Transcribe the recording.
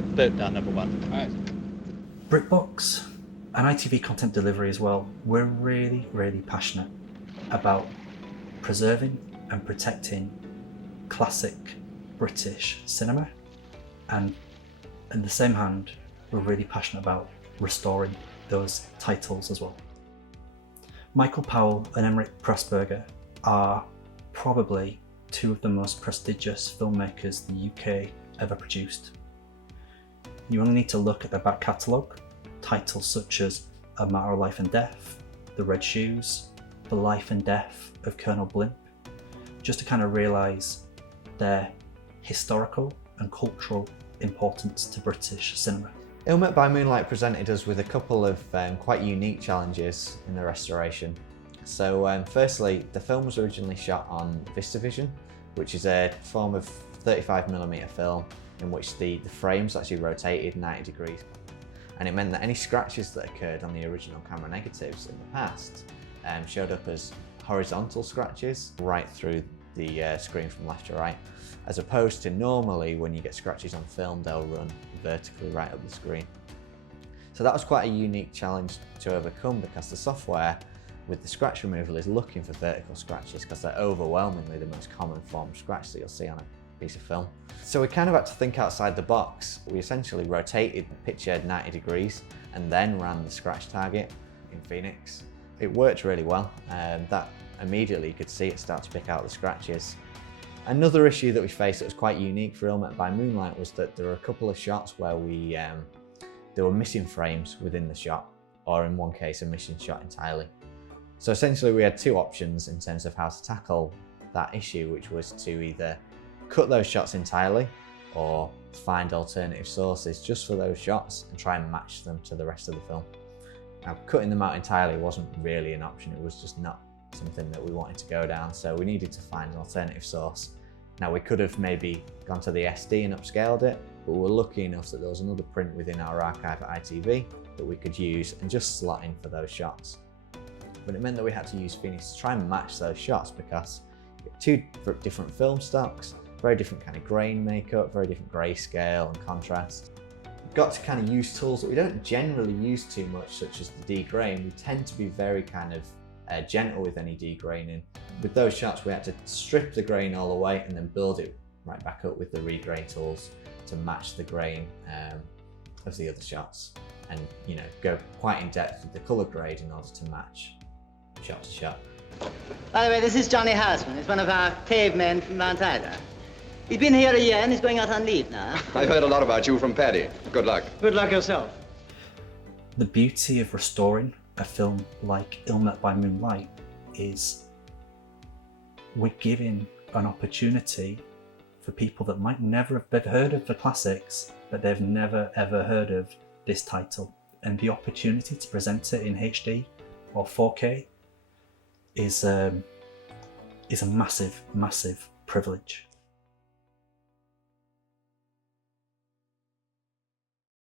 get voted our number one. Right. Britbox and ITV Content Delivery as well, we're really, really passionate about preserving and protecting classic British cinema, and in the same hand, we're really passionate about restoring those titles as well. Michael Powell and Emmerich Pressburger are probably two of the most prestigious filmmakers the UK ever produced. You only need to look at their back catalogue, titles such as A Matter of Life and Death, The Red Shoes, The Life and Death of Colonel Blimp, just to kind of realise their historical and cultural importance to British cinema. Ill Met By Moonlight presented us with a couple of quite unique challenges in the restoration. So firstly, the film was originally shot on VistaVision, which is a form of 35mm film in which the frames actually rotated 90 degrees. And it meant that any scratches that occurred on the original camera negatives in the past showed up as horizontal scratches right through the screen from left to right, as opposed to normally when you get scratches on film, they'll run vertically right up the screen. So that was quite a unique challenge to overcome, because the software with the scratch removal is looking for vertical scratches because they're overwhelmingly the most common form of scratch that you'll see on a piece of film. So we kind of had to think outside the box. We essentially rotated the picture 90 degrees and then ran the scratch target in Phoenix. It worked really well. That immediately you could see it start to pick out the scratches. Another issue that we faced that was quite unique for Ill Met By Moonlight was that there were a couple of shots where there were missing frames within the shot, or in one case a missing shot entirely. So essentially we had two options in terms of how to tackle that issue, which was to either cut those shots entirely or find alternative sources just for those shots and try and match them to the rest of the film. Now, cutting them out entirely wasn't really an option, it was just not something that we wanted to go down, so we needed to find an alternative source. Now, we could have maybe gone to the SD and upscaled it, but we were lucky enough that there was another print within our archive at ITV that we could use and just slot in for those shots. But it meant that we had to use Phoenix to try and match those shots, because you get two different film stocks, very different kind of grain makeup, very different grayscale and contrast. We've got to kind of use tools that we don't generally use too much, such as the degrain. We tend to be very kind of gentle with any degraining. With those shots, we had to strip the grain all away and then build it right back up with the regrain tools to match the grain of the other shots, and go quite in depth with the colour grade in order to match shot to shot. By the way, this is Johnny Houseman. He's one of our cavemen from Mount Ida. He's been here a year and he's going out on leave now. I've heard a lot about you from Paddy. Good luck. Good luck yourself. The beauty of restoring a film like Ill Met By Moonlight is we're giving an opportunity for people that might never have heard of the classics, but they've never ever heard of this title. And the opportunity to present it in HD or 4K is a massive, massive privilege.